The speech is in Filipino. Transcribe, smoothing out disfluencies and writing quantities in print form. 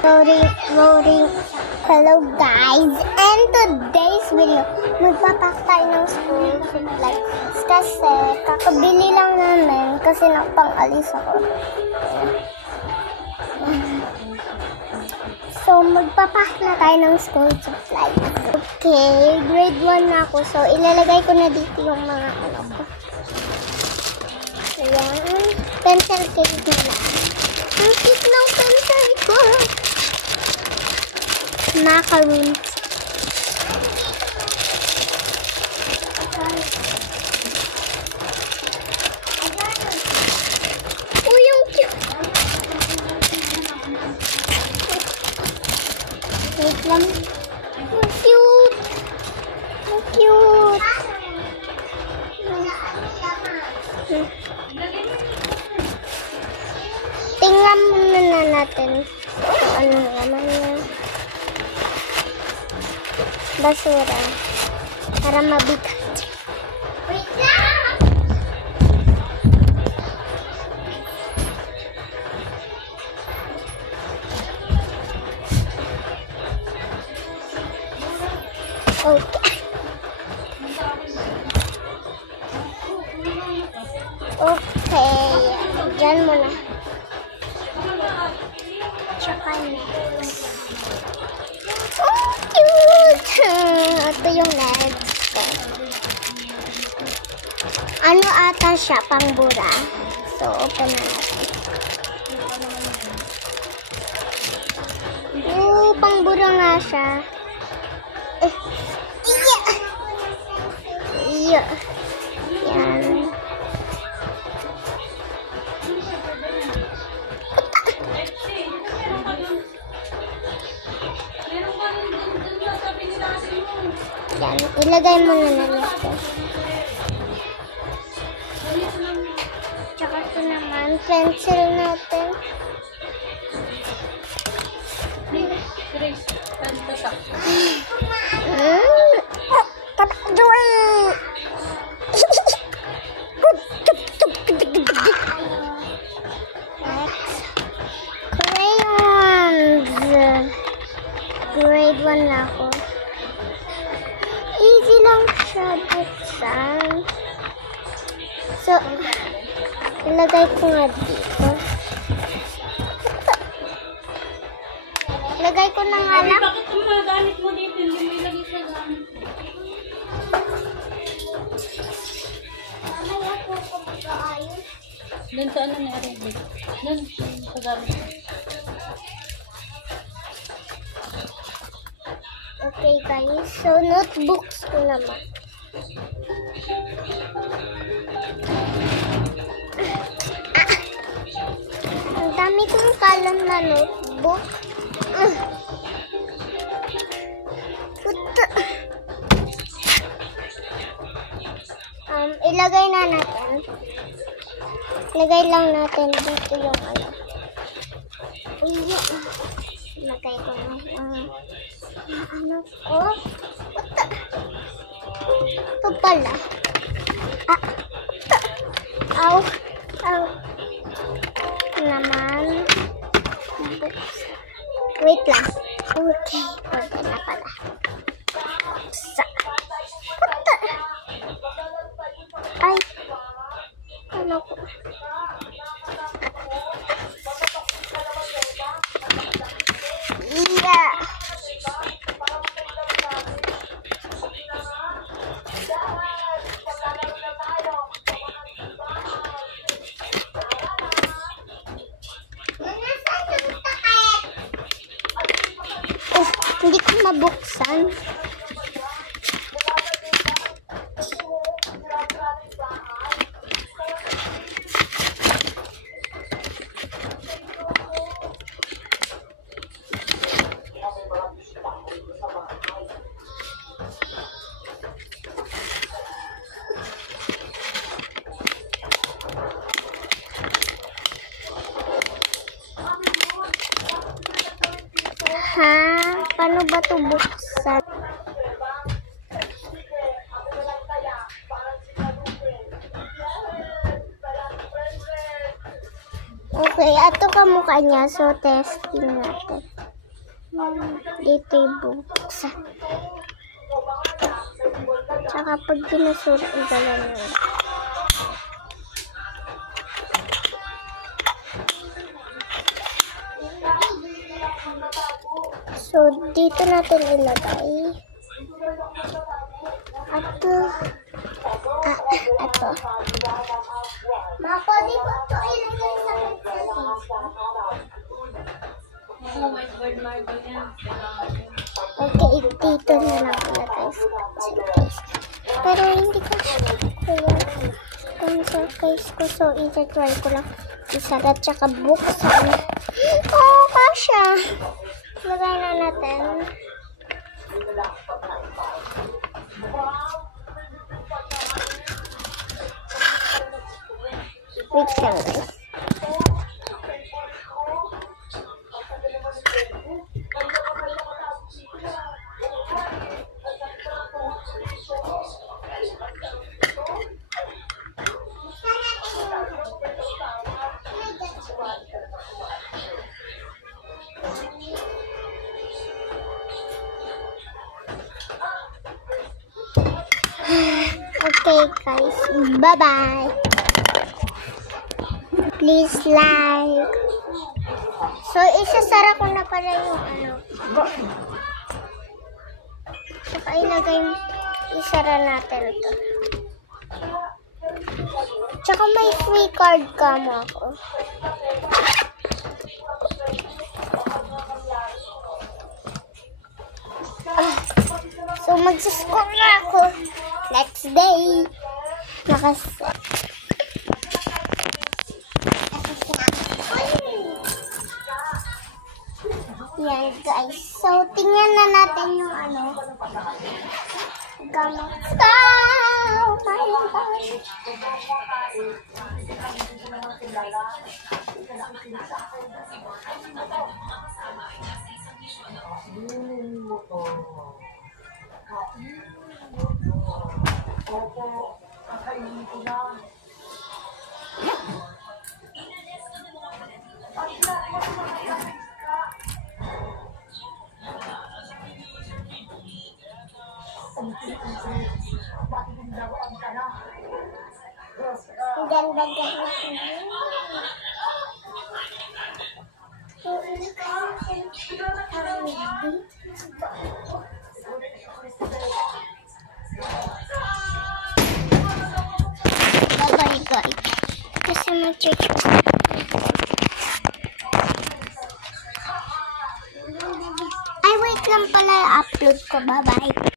Loading. Hello guys, and today's video, magpapak tayo ng school supplies kasi kakabili lang namin kasi napang-alis ako. So magpapak na tayo ng school supplies. Okay, grade 1 na ako, so ilalagay ko na dito yung mga ano ko. Ayan, pencil case na lang. Ang cute ng pencil ko. Macaroons. Uy, yung cute. Wait lang. Ang cute. Ang cute. Tingnan muna na natin kung ano naman niya. Basura para mabigat. Wait lang! Okay. Okay. Diyan muna. Tsaka next. Oh, cute! Ito yung next. Ano ata siya? Pangbura. So, open na natin. Oh, pangbura nga siya. Yeah. Yan. Yan, ilagay mo na dito. Tsaka ito naman, pencil natin. Crayons. Grade 1 na ako. Easy lang siya buksan. So, ilagay ko nga dito. Ilagay ko na nga lang. Bakit yung mga gamit mo dito? Hindi mo ilagay sa gamit. Mamaya ko mag-aayos. Doon sa ano na rin. Doon sa gamit mo. Okay guys, so notebooks ko naman. Ang dami kong kalan na notebook. Ilagay na natin. Ilagay lang natin dito yung ano. Ilagay ko na ano ko. Ito pala. Aw. Naman. Wait lang. Okay. Okay na pala. Ay. Ano ko? Yeah. Hindi ko mabuksan. Ha? Paano ba ito buksan? Okay, ato ka mukha niya. So, testing natin. Dito ibubuksan. Tsaka pag binusura, igalan nyo. So, dito natin ilagay. Ito. Ito. Pwede po ito ilagay sa okay, dito na lang ilagay sa case. Pero hindi ko sa case ko. So, i-try ko lang isara tsaka buksan. Oh, kasha! Lagay na natin. Wait lang guys. Okay guys, bye-bye. Please like. So, isasara ko na pala yung Saka isara natin ito. Tsaka may free card ka mo ako. So, magsuscore na ako. Next day. Yan guys. So, tingnan na natin yung gamit. Oh my gosh. Bye-bye guys. Kasi mag-church ko. Ay, wait lang pala. Upload ko. Bye-bye.